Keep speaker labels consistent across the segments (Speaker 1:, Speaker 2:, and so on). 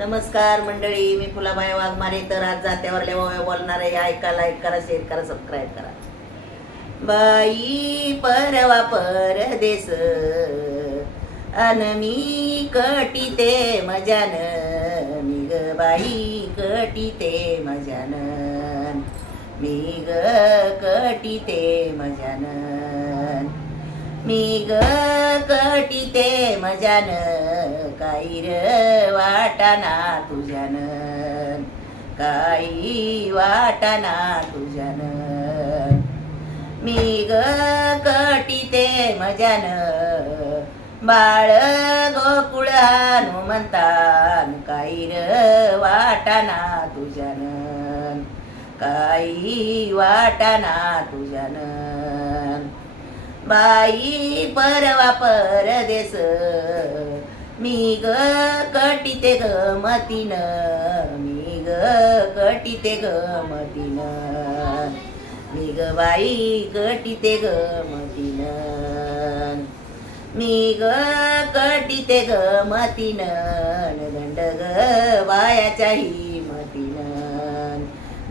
Speaker 1: नमस्कार मंडळी मी फुलाबाई वाघमारे. तर आज जात्यावर लेवा बोलणार आहे. ऐका लाईक करा शेअर करा सबस्क्राईब करा. बाई परवा परदेस अन मी कटीते मजान. मी ग बाई कटीते मजान. मी ग कटीते मजान. मी ग कटीते मजान. काही र वाटाना तुझ्यान. काही वाटाना तुझ्यान. मी ग कटीते मजान बाळ गोकुळ हनुमंतान काही र वाटाना तुझ्यान. काही वाटाना तुझ्यान. बाई परवा परदेस मी ग कटिते ग मतीन. मी ग कटीते ग मतीन. मी ग बाई कटिते ग मतीन. मी ग कटिते ग मतीन. दंड ग वायाच्याही मतीन.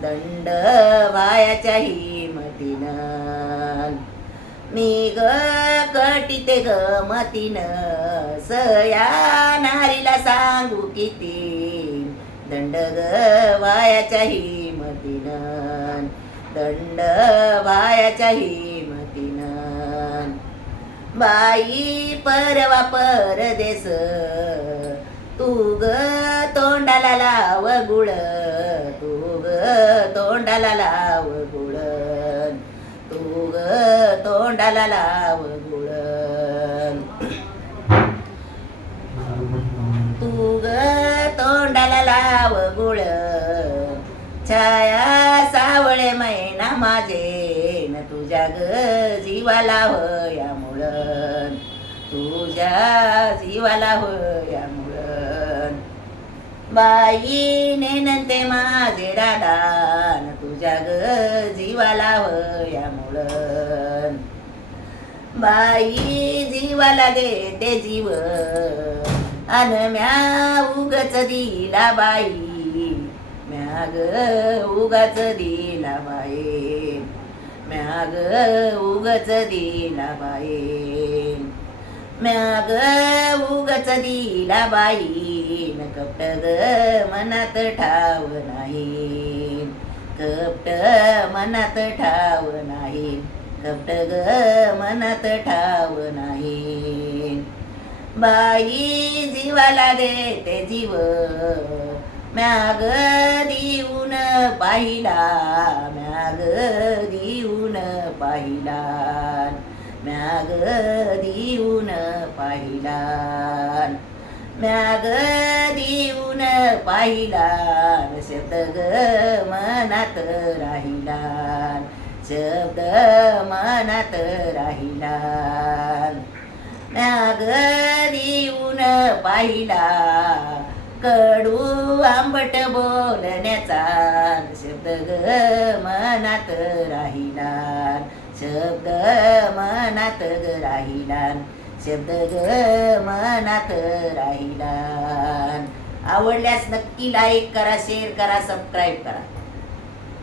Speaker 1: दंड वायाच्याही मतीन. मी ग कटिते ग मतीन सया नारीला सांगू किती? दंड ग वायाच्या हिमतीन दंड वायाच्या हिमतीन बाई परवा परदेस. तू ग तोंडाला लाव गुळ. तू ग तोंडाला लाव तोंडाला लाव गुळ तू ग तोंडाला लाव गुळ. छाया सावळे मैना माझे न तुझ्या ग जीवाला होयामुळं तुझ्या जीवाला होयामुळं बाई नेनंते माझे राधान तुझ्या ग जीवाला होयामुळं बाई जीवाला देते जीव. अन म्या उगच दिला बाई. म्या उगाच दिला बाई. म्या उगच दिला बाई. म्या उगच दिला बाई. न कपट ग मनात ठाव नाही. कपट मनात ठाव नाही. कपट ग मनात ठाव नाही. बाई जीवाला देते जीव म्याग देऊन पाहिला म्याग देऊन पाहिला म्याग देऊन पाहिला म्याग देऊन पाहिला शतग मनात राहिला. शब्द मनात राहिला. म्याग देऊन पाहिला. कडू आंबट बोलण्याचा शब्द ग मनात राहिला. शब्द मनात ग राहिला. शब्द ग मनात राहिला. आवडल्यास नक्की लाईक करा शेअर करा सबस्क्राईब करा.